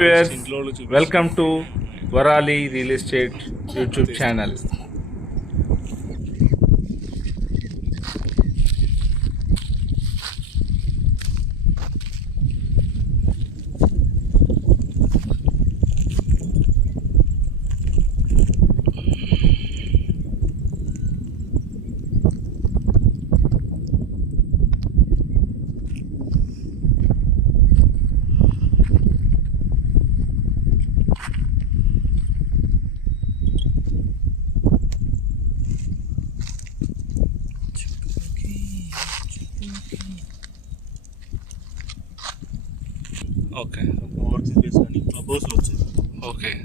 Welcome to Varali Real Estate YouTube channel. Okay. Okay.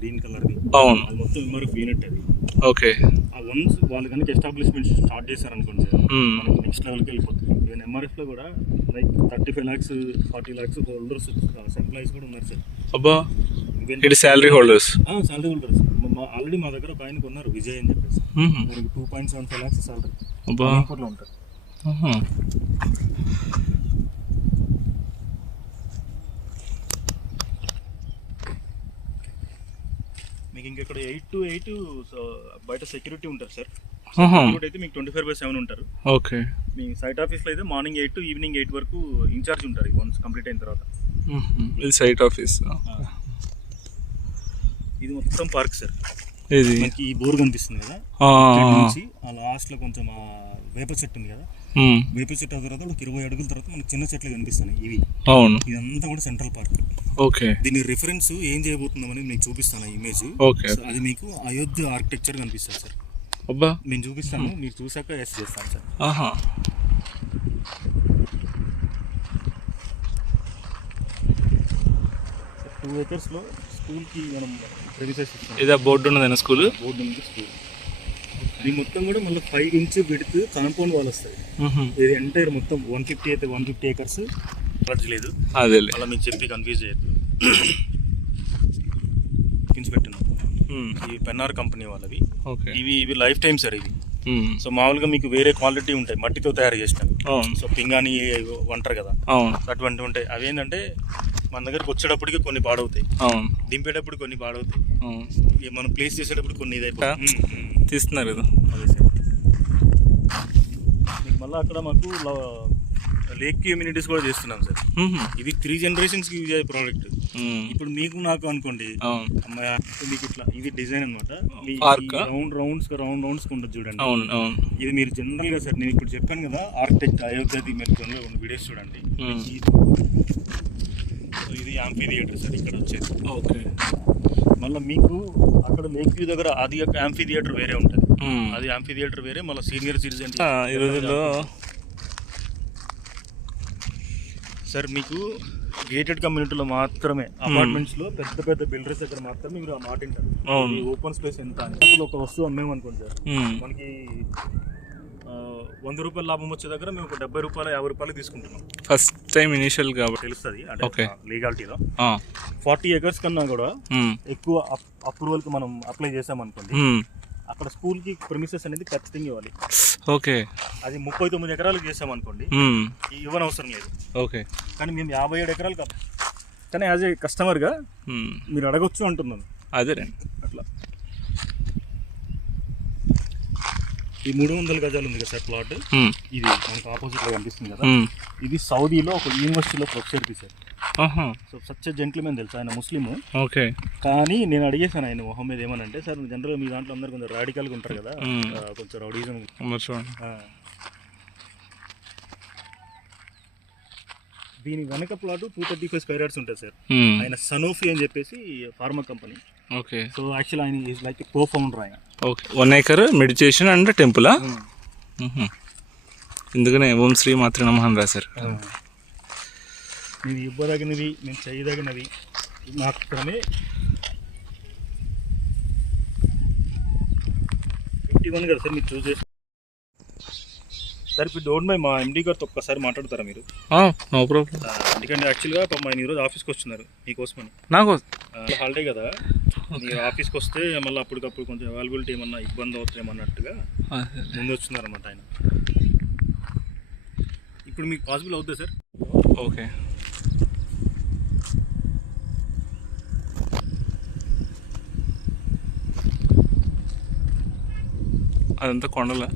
Green colour అవును, అది మొత్తం MRF unit అది. Okay. ఆ వన్స్ వాళ్ళు కనుక ఎస్టాబ్లిష్మెంట్ స్టార్ట్ చేశారనుకోండి సార్, మనకి నెక్స్ట్ లెవెల్కి వెళ్ళిపోతుంది. ఈవెన్ ఎంఆర్ఎఫ్లో కూడా like 35 lakhs 40 lakhs holders employees కూడా ఉన్నారు సార్. అబ్బా, ఇది salary holders. Salary holders already మా దగ్గర ఒక ఆయనకు ఉన్నారు, విజయ్ అని చెప్పేసి. మనకి 2.75 lakhs శాలరీ. అబ్బా, ఉంటారు. మీకు ఇంకెక్కడ 8 to 8 బయట సెక్యూరిటీ ఉంటారు సార్. సెక్యూరిటీ అయితే మీకు 24/7 ఉంటారు. ఓకే. మీ సైట్ ఆఫీస్లో అయితే మార్నింగ్ 8 to ఈవినింగ్ 8 వరకు ఇన్ఛార్జ్ ఉంటారు వన్స్ కంప్లీట్ అయిన తర్వాత. ఇది సైట్ ఆఫీస్. ఇది మొత్తం పార్క్ సార్. ఇది మనకి ఈ బోర్ కనిపిస్తుంది కదా, నుంచి ఆ లాస్ట్లో కొంచెం వేప చెట్టు ఉంది కదా, వేప చెట్టు తర్వాత ఒక 20 అడుగుల తర్వాత మనకి చిన్న చెట్లు కనిపిస్తాయి. ఇవి అవును, ఇదంతా కూడా సెంట్రల్ పార్క్. ఓకే. దీని రిఫరెన్స్ ఏం చేయబోతున్నామని నేను చూపిస్తాను ఆ ఇమేజ్. ఓకే. అది మీకు అయోధ్య ఆర్కిటెక్చర్ కనిపిస్తుంది సార్. అబ్బా, నేను చూపిస్తాను, మీరు చూసాక ఎస్ చేస్తాను సార్. 2 acres లో స్కూల్కి మనం ప్రెమిసెస్ ఇస్తాం. ఇదా బోర్డు ఉన్నదైనా స్కూల్? బోర్డు ఉంది స్కూల్. ఇది మొత్తం కూడా మళ్ళీ 5 inch విడ్త్ కాంపౌండ్ వాల్ వస్తుంది. ఇది ఎంటైర్ మొత్తం 150 అయితే 150 acres ఖర్చు లేదు. అదే అలా మీకు చెప్పి కన్ఫ్యూజ్ చేయొద్దు. కిన్స్ పెట్టినాం. ఈ పెన్నార్ కంపెనీ వాళ్ళవి. ఇవి లైఫ్ టైమ్ సార్. ఇవి సో మామూలుగా మీకు వేరే క్వాలిటీ ఉంటాయి, మట్టితో తయారు చేసినవి. సో పింగాని అంటారు కదా, అటువంటి ఉంటాయి. అవి ఏంటంటే మన దగ్గరకు వచ్చేటప్పటికి కొన్ని పాడవుతాయి, దింపేటప్పుడు కొన్ని పాడవుతాయి, మనం ప్లేస్ చేసేటప్పుడు కొన్ని ఇదైపోయి తీస్తున్నారు కదా. అదే సార్. మీకు మళ్ళీ అక్కడ మాకు లేక్ ఇమ్యూనిటీస్ కూడా చేస్తున్నాం సార్. ఇది 3 generations యూజ్ అయ్యే ప్రోడక్ట్. ఇప్పుడు మీకు నాకు అనుకోండి, మీకు ఇట్లా ఇది డిజైన్ అనమాట. రౌండ్స్ ఉంటుంది చూడండి. ఇది మీరు జనరల్ గా సార్, నేను ఇప్పుడు చెప్పాను కదా ఆర్కిటెక్ట్ అయోధ్యది, మీరు కొన్ని వీడియోస్ చూడండి. ఇది యాంఫీ థియేటర్ సార్ ఇక్కడ వచ్చేది. ఓకే. మళ్ళీ మీకు అక్కడ లేక్ వ్యూ దగ్గర అది ఒక యాంఫీ థియేటర్ వేరే ఉంటుంది. అది యాంఫీ థియేటర్ వేరే. మళ్ళీ సీనియర్ సిటిజన్ ఈ రోజుల్లో సార్ మీకు గేటెడ్ కమ్యూనిటీలో మాత్రమే, అపార్ట్మెంట్స్ లో పెద్ద పెద్ద బిల్డర్స్ దగ్గర మాత్రమే మీరు ఆ మాట వింటారు. ఓపెన్ స్పేస్ ఎంత అని. ఒక వస్తువు అమ్మేమనుకోండి సార్, మనకి 100 రూపాయలు లాభం వచ్చే దగ్గర మేము ఒక 70 రూపాయలు 50 రూపాయలు తీసుకుంటున్నాం. ఫస్ట్ టైం ఇనిషియల్ కాబట్టి తెలుస్తుంది అంటే లీగాలిటీలో. 40 acres కన్నా కూడా ఎక్కువ అప్రూవల్ కి మనం అప్లై చేసామనుకోండి, అక్కడ స్కూల్ కి ప్రెమిసెస్ అనేది ఖచ్చితంగా ఇవ్వాలి. ఓకే. అది 39 ఎకరాలకు చేసామనుకోండి, ఇవ్వనవసరం లేదు. ఓకే. కానీ మేము 57 ఎకరాలకు, కానీ యాజ్ ఏ కస్టమర్గా మీరు అడగొచ్చు అంటున్నాను. అదే అట్లా. ఈ 300 గజాలు ఉంది కదా సార్ ప్లాట్, ఇది మనకు ఆపోజిట్ లో కనిపిస్తుంది కదా, ఇది సౌదీలో ఒక యూనివర్సిటీలో ప్రొఫెసర్కి సార్. సో సచ్ జెంట్మెన్ తెలుసు, ఆయన ముస్లిం. ఓకే. కానీ నేను అడిగేసాను ఆయన మొహం మీద ఏమనంటే, సార్ జనరల్గా మీ దాంట్లో అందరు కొంచెం రాడికల్గా ఉంటారు కదా, కొంచెం రౌడీజం. దీని వెనక ప్లాట్ 235 square yards ఉంటుంది సార్. ఆయన సనోఫీ అని చెప్పేసి pharma company. Okay. So actual ఆయన ఈజ్ లైక్ కో ఫౌండర్ ఆయన. ఓకే. 1 acre మెడిటేషన్ అండ్ టెంపులా? ఎందుకనే ఓం శ్రీ మాత్రే నమః అని రాశారు. నేను ఇవ్వదగినవి, నేను చేయదగినవి మాత్రమే 91 కదా సార్ మీరు చూస్ చేసి. సార్ ఇప్పుడు డోంట్ మై మా ఎండి గారితో ఒక్కసారి మాట్లాడతారా మీరు? No problem. ఎందుకంటే యాక్చువల్గా ఆయన ఈరోజు ఆఫీస్కి వస్తున్నారు మీకోసమని. నాకు హాలిడే కదా, మీరు ఆఫీస్కి వస్తే మళ్ళీ అప్పటికప్పుడు కొంచెం అవైలబిలిటీ ఏమన్నా ఇబ్బంది అవుతుంది ఏమన్నట్టుగా ముందు వస్తున్నారన్నమాట ఆయన. ఇప్పుడు మీకు పాసిబుల్ అవుతుంది సార్? ఓకే. అదంతా కొండలా?